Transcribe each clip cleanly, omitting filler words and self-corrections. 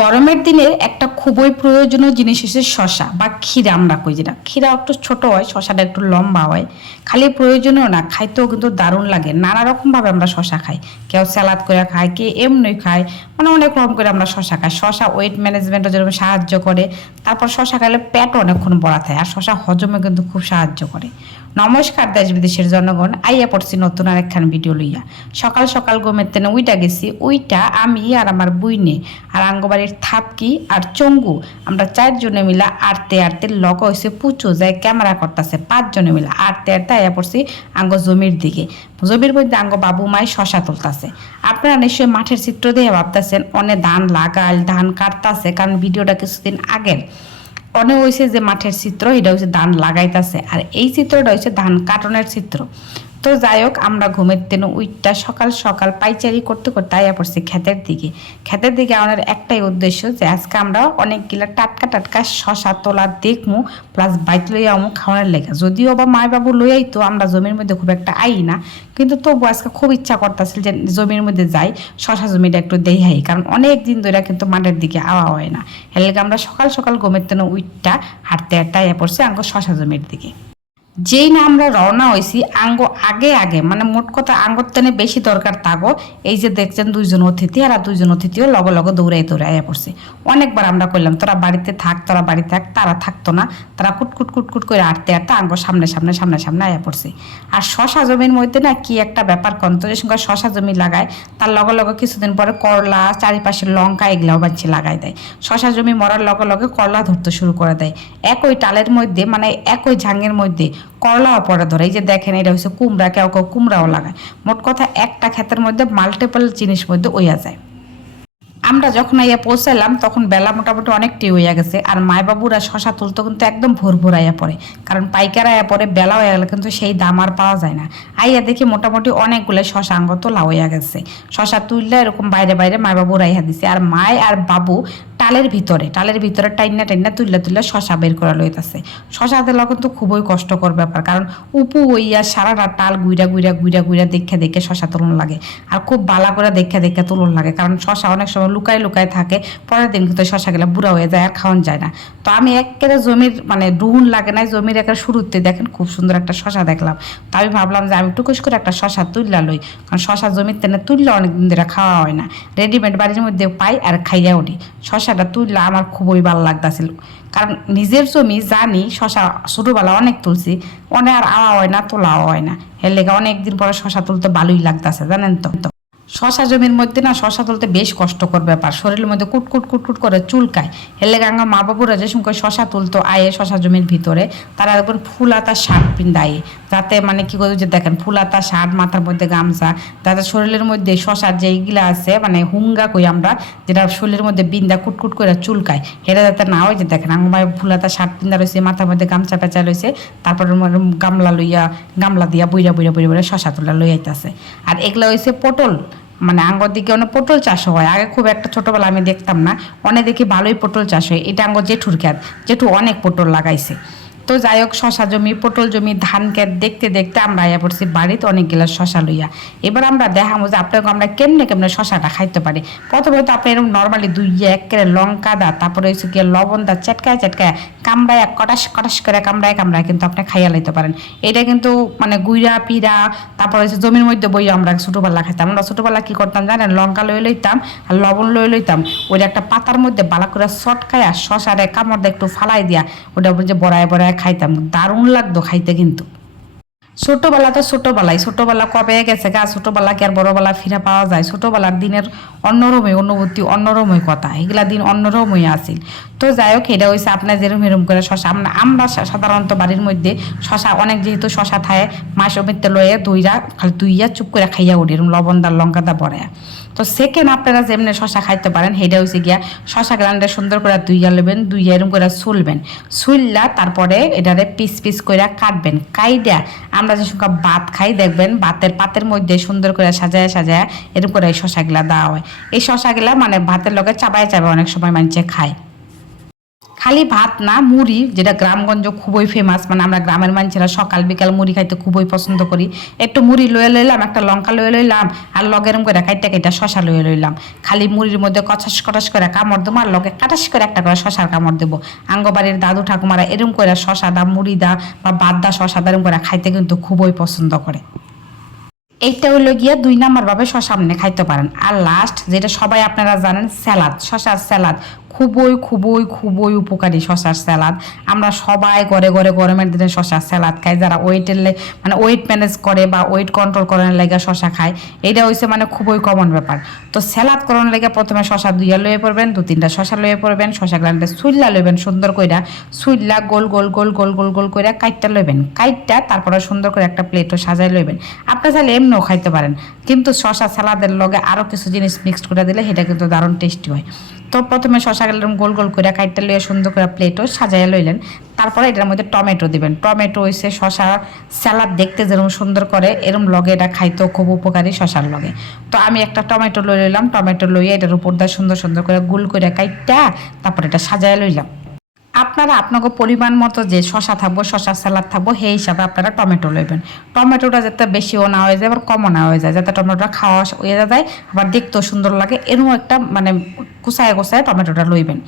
গরমের দিনের একটা খুবই প্রয়োজনীয় জিনিস হচ্ছে শশা বা ক্ষীরা। আমরা কই যেটা ক্ষীরা একটু ছোট হয়, শশাটা একটু লম্বা হয়। খালি প্রয়োজনীয় না, খাইতেও কিন্তু দারুণ লাগে। নানা রকমভাবে আমরা শশা খাই, কেউ স্যালাদ করে খায়, কে এমনি খায়, মানে অনেক রকম করে আমরা শশা খাই। শশা ওয়েট ম্যানেজমেন্টে যেরকম সাহায্য করে, তারপর শশা খাইলে পেট অনেকক্ষণ ভরা থাকে, আর শশা হজমে কিন্তু খুব সাহায্য করে। নমস্কার দেশ বিদেশের জনগণ, আইয়া পড়ছি নতুন আরেকখান ভিডিও লইয়া। সকাল সকাল ঘুমের তেনে উইটা গেছি, উইটা আমি আর আমার বুইনে আর আঙ্গবাড়ির থাপকি আর চঙ্গু, আমরা 4 জনে মিলা আটতে আটতে লগ হয়েছে পুচু যায় ক্যামেরা করতেছে। 5 জনে মিলা আটতে আটতে আইয়া পড়ছি আঙ্গ জমির দিকে। জমির মধ্যে আঙ্গ বাবু মাই শশা তুলতাছে। আপনারা নিশ্চয়ই মাঠের চিত্র দিয়ে ভাবতেছেন অনেক ধান লাগাল, ধান কাটতাছে, কারণ ভিডিওটা কিছুদিন আগের। অনেক হয়েছে যে মাঠের চিত্র, এটা হচ্ছে ধান লাগাইতেছে, আর এই চিত্রটা হচ্ছে ধান কাটনের চিত্র। তো যাই হোক, আমরা ঘুমের তেন উইটটা সকাল সকাল পাইচারি করতে করতে আইয়া পড়ছি ক্ষেতের দিকে। ক্ষেতের দিকে আমাদের একটাই উদ্দেশ্য যে আজকে আমরা অনেকগুলা টাটকা টাটকা শশা তোলা দেখমু, প্লাস বাইক লইয়া আমু খাওয়ানোর লেগে। যদিও বা মায় বাবু লইয়াই তো আমরা জমির মধ্যে খুব একটা আই না, কিন্তু তবু আজকে খুব ইচ্ছা করতেছিল যে জমির মধ্যে যাই, শশা জমিটা একটু দেখাই, কারণ অনেক দিন ধরে কিন্তু মাঠের দিকে আওয়া হয় না। এর লেগে আমরা সকাল সকাল ঘুমের তেন উইটটা হাঁটতে হাঁটতে আইয়া পড়ছি আঙ্গ শশা জমির দিকে। যেই না আমরা রওনা হয়েছি, আঙ্গ আগে আগে, মানে মোট কথা আঙ্গর তেনে বেশি দরকার তাগো। এই যে দেখছেন 2 জন অতিথি, আর 2 জন অতিথিও লগে লগে দৌড়াই আয়া পড়ছে। অনেকবার আমরা কইলাম তোরা বাড়িতে থাক, তোরা বাড়ি থাক, তারা থাকতো না। তারা কুটকুট কুটকুট করে আটতে আটতে আঙ্গ সামনে সামনে সামনে সামনে আয়া পড়ছে। আর শশা জমির মধ্যে না কি একটা ব্যাপার, কন্ত যে সঙ্গে শশা জমি লাগায়, তার লগে লগে কিছুদিন পরে করলা, চারিপাশে লঙ্কা এগুলাও বাচ্চি লাগাই দেয়। শশা জমি মরার লগে লগে করলা ধরতে শুরু করে দেয়। একই টালের মধ্যে, মানে একই ঝাঙ্গের মধ্যে করলাও পরে ধরে। এই যে দেখেন, এটা হচ্ছে কুমড়া, কেউ কেউ কুমড়াও লাগায়। মোট কথা একটা ক্ষেতের মধ্যে মাল্টিপল জিনিস মধ্যে ওইয়া যায়। আমরা যখন আইয়া পৌঁছাইলাম তখন বেলা মোটামুটি অনেকটাই হইয়া গেছে, আর মায়বাবুরা শশা তুলতে কিন্তু একদম ভোর ভোর আইয়া পড়ে, কারণ পাইকার আইয়া পরে বেলা হয়ে গেলে কিন্তু সেই দাম আর পাওয়া যায় না। আইয়া দেখি মোটামুটি অনেকগুলো শশা আঙ্গ তোলা হইয়া গেছে। শশা তুললে এরকম বাইরে বাইরে মায়বাবুরা আইয়া দিছে, আর মায় আর বাবু টালের ভিতরে টাইনা টাইনা তুললে তুললে শশা বের করে লইতেছে। শশা তোলা কিন্তু খুবই কষ্টকর ব্যাপার, কারণ উপু হইয়া সারাটা টাল গুইরা গুইরা গুইরা গুইরা দেখে দেখে শশা তুলন লাগে, আর খুব বালা করে দেখে দেখে তুলন লাগে, কারণ শশা অনেক সময় লুকায় লুকায় থাকে। পরের দিন কিন্তু শশা গেলে বুড়া হয়ে যায় আর খাওয়ান যায় না। তো আমি একেবারে জমির, মানে ডুহুন লাগে নাই, জমির একটা শুরুতে দেখেন খুব সুন্দর একটা শশা দেখলাম। তো আমি ভাবলাম যে আমি টুকুস করে একটা শশা তুললা লই, কারণ শশা জমির তেনে তুললে অনেকদিন ধরে খাওয়া হয় না, রেডিমেড বাড়ির মধ্যে পাই আর খাইয়া উঠি। শশাটা তুললে আমার খুবই ভালো লাগতেছিল, কারণ নিজের জমি জানি শশা ছোটোবেলা অনেক তুলছি, অনেক আর আওয়া হয় না, তোলাও হয় না। এর লেগে অনেকদিন পরে শশা তুলতে ভালোই লাগতেছে, জানেন তো। শশা জমির মধ্যে না শশা তুলতে বেশ কষ্টকর ব্যাপার, শরীরের মধ্যে কুটকুট কুটকুট করে চুলকায়। এর লেগে আমার মা বাবুরা যে সময় শশা তুলতো আয়ে শশা জমির ভিতরে, তারা একবার ফুলাতা শার্ট পিন্দায়, যাতে মানে কি করে যে দেখেন ফুলাতা শার্ট, মাথার মধ্যে গামছা, যাতে শরীরের মধ্যে শশার যে এইগুলা আছে, মানে হুঙ্গা কই আমরা, যেটা শরীরের মধ্যে বিন্দা কুটকুট করে চুলকায়, এটা যাতে না হয়। যে দেখেন আমার ফুলাতা শার্ট পিন্দা রয়েছে, মাথার মধ্যে গামছা পেঁচা রয়েছে, তারপর গামলা দিয়া বইরা বইরা বইরা বইরা শশা তুলা লই আইতাছে। আর এগুলা হয়েছে পটল, মানে আঙ্গর দিকে অনেক পটল চাষ হয়। আগে খুব একটা ছোটবেলা আমি দেখতাম না, অনেক দেখি ভালোই পটল চাষ হয়। এটা আঙ্গর জেঠুর ক্ষেত, জেঠু অনেক পটল লাগাইছে। তো যাই হোক, শশা জমি, পটল জমি, ধান ক্ষেত দেখতে দেখতে আমরা আয়া পড়ছি বাড়িতে অনেকগুলা শশা লইয়া। এবার আমরা দেখাবো যে আপনাকে আমরা কেমনে কেমনে শশাটা খাইতে পারি। প্রথমে তো আপনি এরকম নর্মালি দুইয়া একেবারে লঙ্কা দা, তারপরে হচ্ছে গিয়ে লবণ দা, চেটকায় চেটকায় কামড়ায় কটাস কটাস করে কামড়ায় কামড়ায় কিন্তু আপনি খাইয়া লাইতে পারেন। এটা কিন্তু মানে গুইরা পিড়া, তারপরে হচ্ছে জমির মধ্যে বই আমরা ছোটোবেলা খাইতাম। আমরা ছোটোবেলা কী করতাম জানেন, লঙ্কা লয়ে লইতাম আর লবণ লয়ে লইতাম, ওইটা একটা পাতার মধ্যে বালা করে চটকায়া শশারে কামড় দিয়ে একটু ফালাই দিয়া ওটা যে বড়ায় বড়ায় খাইতাম, দারুণ লাগতো খাইতে। কিন্তু ছোটবেলা কবে গেছে গা, ছোটবেলা কি আর বড়বেলা ফিরে পাওয়া যায়? ছোটবেলার দিনের অন্যরময় অনুভূতি, অন্যরময় কথা, এগুলা দিন অন্যরময় আসিল। তো যাই হোক, এটা হয়েছে আপনার যেরকম এরকম করে শশা আমরা সাধারণত বাড়ির মধ্যে শশা অনেক, যেহেতু শশা থায় মাস অমিতে লয়ে দইরা খালি দুইয়া চুপ করে খাইয়া উঠি, এরকম লবণ দা লঙ্কা দা বড়ায়া। তো সেকেন্ড আপনারা যেমনি শশা খাইতে পারেন সেটা হচ্ছে গিয়া শশা গ্রান্ডে সুন্দর করে ধুইয়া নেবেন, ধুইয়া এরকম করে ছুলবেন, ছুললা তারপরে এটারে পিস পিস করে কাটবেন, কাইডা আমরা যে সঙ্গে ভাত খাই দেখবেন ভাতের পাতের মধ্যে সুন্দর করে সাজায় সাজায় এরকম করে এই শশাগুলা দেওয়া হয়। এই শশাগুলা মানে ভাতের লগে চাবায় চাবায় অনেক সময় মানুষে খায়। খালি ভাত না, মুড়ি, যেটা গ্রামগঞ্জ খুবই ফেমাস, মানে আমরা গ্রামের মানুষেরা সকাল বিকাল মুড়ি খাইতে খুবই পছন্দ করি। একটু মুড়ি লয়ে লইলাম, একটা লঙ্কা লয়ে লইলাম, আর লগে এরম করে কাইটা কাইটা শশা লয়ে লইলাম। খালি মুড়ির মধ্যে কচাস কটাস করে কামড় দেবো, আর লগে কাটাস করে একটা করে শশার কামড় দেবো। আঙ্গবাড়ির দাদু ঠাকুমারা এরম করে শশা দা, মুড়ি দা বা ভাত দা, শশা দা এরম করে খাইতে কিন্তু খুবই পছন্দ করে। এইটা হলো গিয়া 2 নাম্বার ভাবে শশা আপনি খাইতে পারেন। আর লাস্ট যেটা সবাই আপনারা জানেন, স্যালাদ, শশার স্যালাদ খুবই খুবই খুবই উপকারী শশার স্যালাদ। আমরা সবাই ঘরে ঘরে গরমের দিনে শশার স্যালাদ খাই, যারা মানে ওয়েট ম্যানেজ করে বা ওয়েট কন্ট্রোল করার লেগে শশা খায়, এটা হচ্ছে মানে খুবই কমন ব্যাপার। তো স্যালাদ করার লেগে প্রথমে শশা ধুইয়া লয়ে পড়বেন, 2-3টা শশা লয়ে পড়বেন, শশা গ্রান্ডে ছুইল্লা লইবেন সুন্দর কইরা, ছুইল্লা গোল গোল গোল গোল গোল গোল কইরা কাইটটা লইবেন, কাইটটা তারপরে সুন্দর করে একটা প্লেটও সাজাই লইবেন। আপনি চাইলে এমনিও খাইতে পারেন, কিন্তু শশা স্যালাদের লগে আরও কিছু জিনিস মিক্সড করে দিলে সেটা কিন্তু দারুণ টেস্টি হয়। তো প্রথমে শশা এরকম গোল গোল করে কাইটটা লইয়া সুন্দর করে প্লেটও সাজাইয়া লইলেন, তারপরে এটার মধ্যে টমেটো দিবেন। টমেটো হইছে শশা স্যালাদ দেখতে যেরকম সুন্দর করে, এরকম লগে এটা খাইতেও খুব উপকারী শশার লগে। তো আমি একটা টমেটো লই লইলাম, টমেটো লইয়া এটার উপর দিয়ে সুন্দর সুন্দর করে গোল করে কাইটটা তারপরে এটা সাজাইয়া লইলাম। আপনারা আপনাকে পরিমাণ মতো যে শশা থাকবো, শশার স্যালাড থাকবো, সেই হিসাবে আপনারা টমেটো লইবেন। টমেটোটা যাতে বেশিও না হয়ে যায় আবার কমও না হয়ে যায়, যাতে টমেটোটা খাওয়া হয়ে যায় আবার দেখতেও সুন্দর লাগে, এরকম একটা মানে কুচায় কুচায় টমেটোটা লইবেন।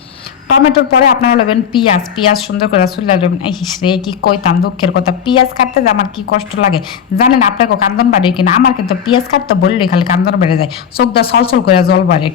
টমেটোর পরে আপনারা লইবেন পেঁয়াজ, পেঁয়াজ সুন্দর করে চুলা লইবেন। এই হিসরে কি কইতাম, দুঃখের কথা, পেঁয়াজ কাটতে যে আমার কি কষ্ট লাগে জানেন, আপনাকে কান্দন বাড়ে কিনা, আমার কিন্তু পেঁয়াজ কাটতে বললেই খালি কান্দন বেড়ে যায়, চোখ দা ছলছল করে জল বাড়ে,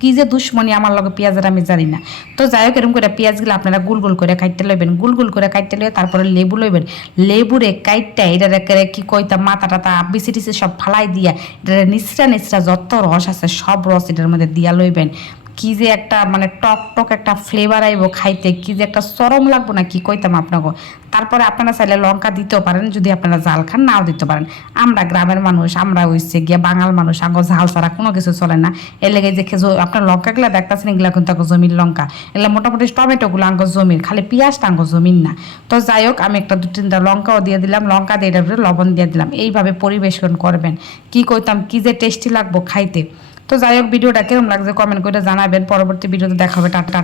কি যে দুশ্মনী আমার লগে পেঁয়াজের আমি জানি না। তো যাই হোক, এরকম করে পেঁয়াজগুলো আপনারা গুল গুল করে কাটতে লইবেন, গুল গুল করে কাটতে লইয়ে তারপরে লেবু লইবেন, লেবুরে কাইটটা এটার কি কইতাম মাথা টাথা বিসি টিসি সব ফালাই দিয়া এটা নিচড়া নিচড়া যত রস আছে সব রস এটার মধ্যে দিয়া লইবেন। কি যে একটা মানে টক টক একটা ফ্লেভার আইব খাইতে, কি যে একটা চরম লাগবো না কি কইতাম আপনাকে। তারপরে আপনারা চাইলে লঙ্কা দিতেও পারেন, যদি আপনারা জাল খান নাও দিতে পারেন। আমরা গ্রামের মানুষ, আমরা হইছে গিয়া বাঙাল মানুষ, আঙ্গ ঝাল ছাড়া কোনো কিছু চলে না। এর লেগে যে আপনার লঙ্কাগুলা দেখতেছেন এগুলা কিন্তু আঙ্গ জমির লঙ্কা, এগুলা মোটামুটি টমেটোগুলো আঙ্গ জমির, খালি পেঁয়াজটা আঙ্গ জমির না। তো যাই হোক, আমি একটা 2-3টা লঙ্কাও দিয়ে দিলাম, লঙ্কা দিয়ে এটার ভিতরে লবণ দিয়ে দিলাম, এইভাবে পরিবেশন করবেন। কি কইতাম, কি যে টেস্টি লাগবো খাইতে। তো যাই হোক, ভিডিওটা কেমন লাগছে কমেন্ট করে জানাবেন, পরবর্তী ভিডিওতে দেখা হবে। টাটা।